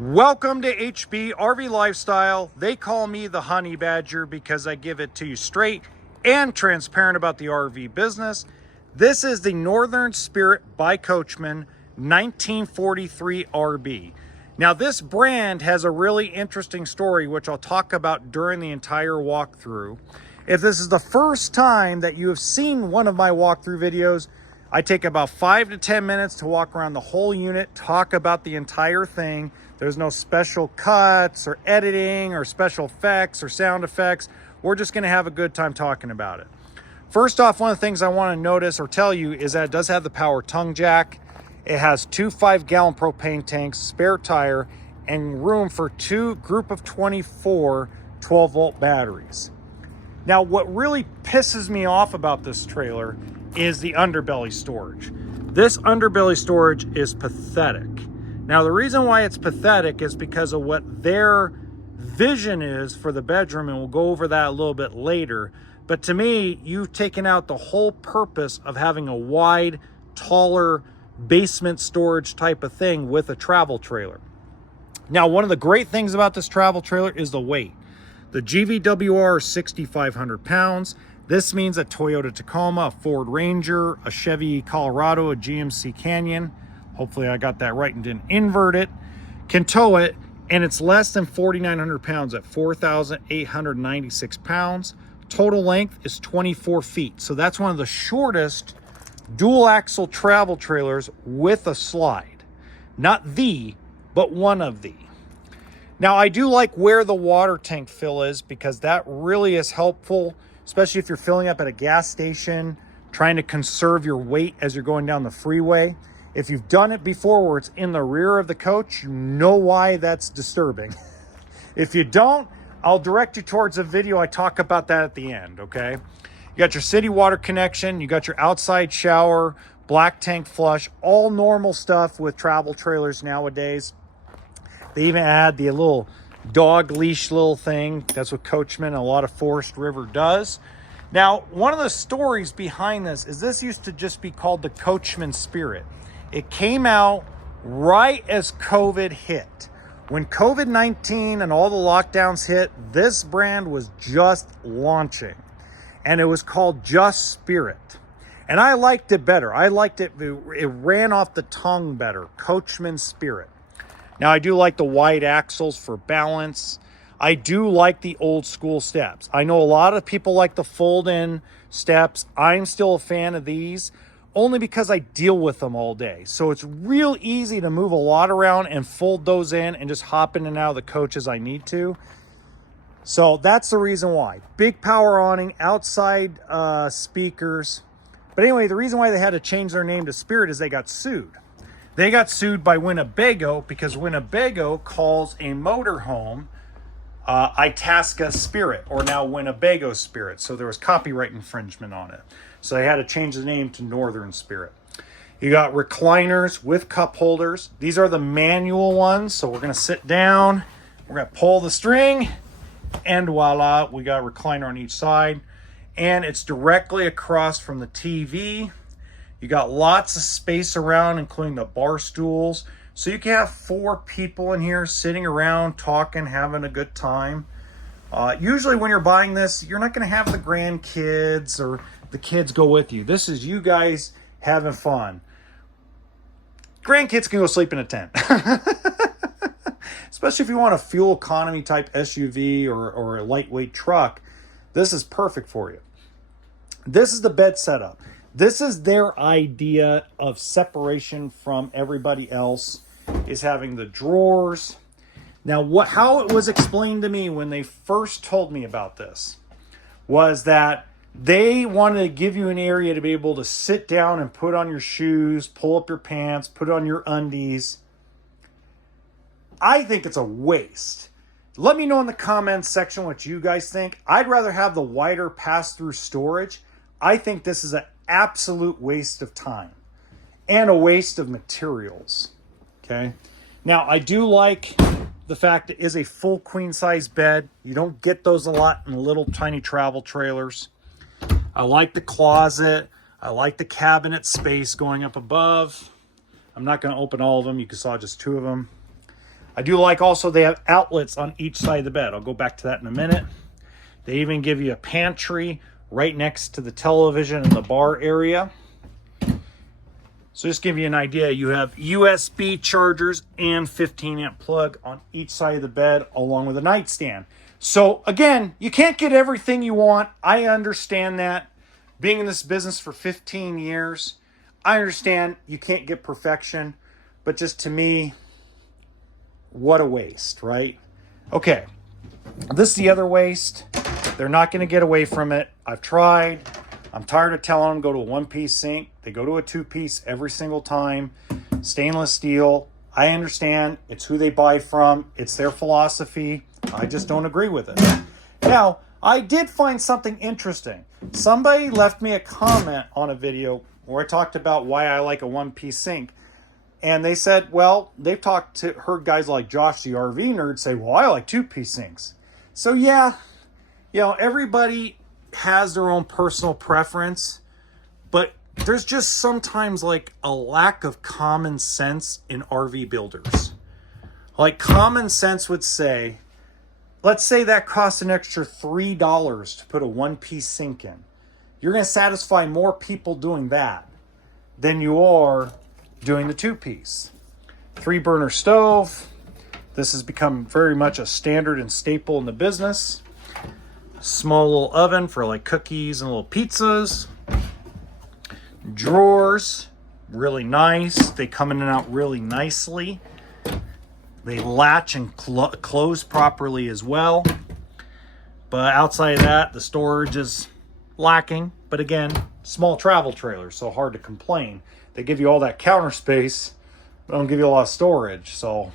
Welcome to HB RV Lifestyle. They call me the Honey Badger because I give it to you straight and transparent about the RV business. This is the Northern Spirit by Coachman 1943 RB. Now this brand has a really interesting story which I'll talk about during the entire walkthrough. If this is the first time that you have seen one of my walkthrough videos, I take about 5 to 10 minutes to walk around the whole unit, talk about the entire thing. There's no special cuts or editing or special effects or sound effects. We're just gonna have a good time talking about it. First off, one of the things I wanna notice or tell you is that it does have the power tongue jack. It has two 5-gallon propane tanks, spare tire, and room for two group of 24 12-volt batteries. Now, what really pisses me off about this trailer is the underbelly storage. This underbelly storage is pathetic. Now, the reason why it's pathetic is because of what their vision is for the bedroom, and we'll go over that a little bit later. But to me, you've taken out the whole purpose of having a wide, taller basement storage type of thing with a travel trailer. Now, one of the great things about this travel trailer is the weight. The GVWR is 6,500 pounds. This means a Toyota Tacoma, a Ford Ranger, a Chevy Colorado, a GMC Canyon, hopefully I got that right and didn't invert it, can tow it, and it's less than 4,900 pounds at 4,896 pounds. Total length is 24 feet. So that's one of the shortest dual axle travel trailers with a slide. Not the, but one of the. Now I do like where the water tank fill is because that really is helpful, especially if you're filling up at a gas station, trying to conserve your weight as you're going down the freeway. If you've done it before where it's in the rear of the coach, you know why that's disturbing. If you don't, I'll direct you towards a video. I talk about that at the end, okay? You got your city water connection, you got your outside shower, black tank flush, all normal stuff with travel trailers nowadays. They even add the little dog leash little thing. That's what Coachman and a lot of Forest River does. Now, one of the stories behind this used to just be called the Coachman Spirit. It came out right as COVID hit. When COVID-19 and all the lockdowns hit, this brand was just launching. And it was called Just Spirit. And I liked it better. I liked it, it ran off the tongue better, Coachman Spirit. Now, I do like the wide axles for balance. I do like the old school steps. I know a lot of people like the fold-in steps. I'm still a fan of these, only because I deal with them all day. So it's real easy to move a lot around and fold those in and just hop in and out of the coach as I need to. So that's the reason why. Big power awning, outside speakers. But anyway, the reason why they had to change their name to Spirit is they got sued. They got sued by Winnebago because Winnebago calls a motorhome Itasca Spirit, or now Winnebago Spirit. So there was copyright infringement on it. So they had to change the name to Northern Spirit. You got recliners with cup holders. These are the manual ones. So we're going to sit down, we're going to pull the string, and voila, we got a recliner on each side. And it's directly across from the TV. You got lots of space around, including the bar stools. So you can have 4 people in here sitting around, talking, having a good time. Usually when you're buying this, you're not going to have the grandkids or the kids go with you. This is you guys having fun. Grandkids can go sleep in a tent. Especially if you want a fuel economy type SUV or a lightweight truck. This is perfect for you. This is the bed setup. This is their idea of separation from everybody else, is having the drawers. Now, how it was explained to me when they first told me about this was that they wanted to give you an area to be able to sit down and put on your shoes, pull up your pants, put on your undies. I think it's a waste. Let me know in the comments section what you guys think. I'd rather have the wider pass-through storage. I think this is an absolute waste of time and a waste of materials. Okay. Now, I do like the fact it is a full queen size bed. You don't get those a lot in little tiny travel trailers. I like the closet. I like the cabinet space going up above. I'm not going to open all of them. You saw just 2 of them. I do like also they have outlets on each side of the bed. I'll go back to that in a minute. They even give you a pantry right next to the television in the bar area. So just give you an idea, you have USB chargers and 15-amp plug on each side of the bed along with a nightstand. So again, you can't get everything you want. I understand that. Being in this business for 15 years, I understand you can't get perfection, but just to me, what a waste, right? Okay, this is the other waste. They're not going to get away from it. I've tried. I'm tired of telling them go to a one-piece sink. They go to a two-piece every single time. Stainless steel. I understand. It's who they buy from. It's their philosophy. I just don't agree with it. Now, I did find something interesting. Somebody left me a comment on a video where I talked about why I like a one-piece sink. And they said, well, they've heard guys like Josh, the RV nerd, say, well, I like two-piece sinks. So yeah, everybody has their own personal preference, but there's just sometimes like a lack of common sense in RV builders. Like common sense would say, let's say that costs an extra $3 to put a one-piece sink in. You're going to satisfy more people doing that than you are doing the two-piece. 3-burner stove. This has become very much a standard and staple in the business. Small little oven for like cookies and little pizzas. Drawers, really nice. They come in and out really nicely. They latch and close properly as well. But outside of that, the storage is lacking. But again, small travel trailer, so hard to complain. They give you all that counter space, but don't give you a lot of storage. So,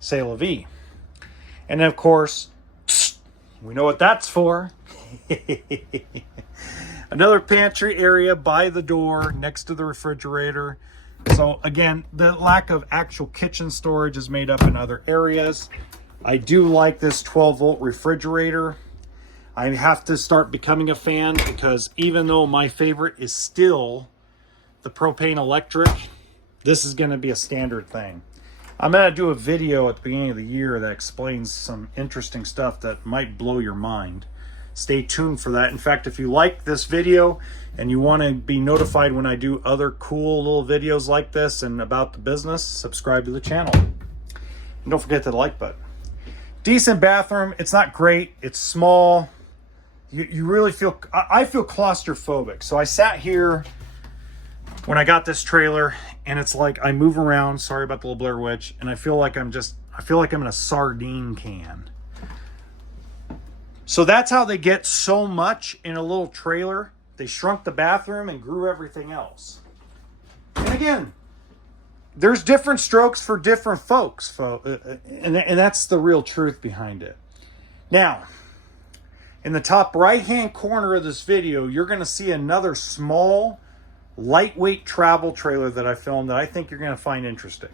c'est la vie. And then, of course, we know what that's for. Another pantry area by the door next to the refrigerator. So again, the lack of actual kitchen storage is made up in other areas. I do like this 12-volt refrigerator. I have to start becoming a fan because even though my favorite is still the propane electric, this is going to be a standard thing. I'm going to do a video at the beginning of the year that explains some interesting stuff that might blow your mind. Stay tuned for that. In fact, if you like this video and you want to be notified when I do other cool little videos like this and about the business, subscribe to the channel. And don't forget the like button. Decent bathroom. It's not great. It's small. You really feel, I feel claustrophobic. So I sat here when I got this trailer and it's like I move around, sorry about the little Blair Witch, and I feel like I'm in a sardine can. So that's how they get so much in a little trailer. They shrunk the bathroom and grew everything else. And again, there's different strokes for different folks, and that's the real truth behind it. Now, in the top right-hand corner of this video, you're going to see another small, lightweight travel trailer that I filmed that I think you're going to find interesting.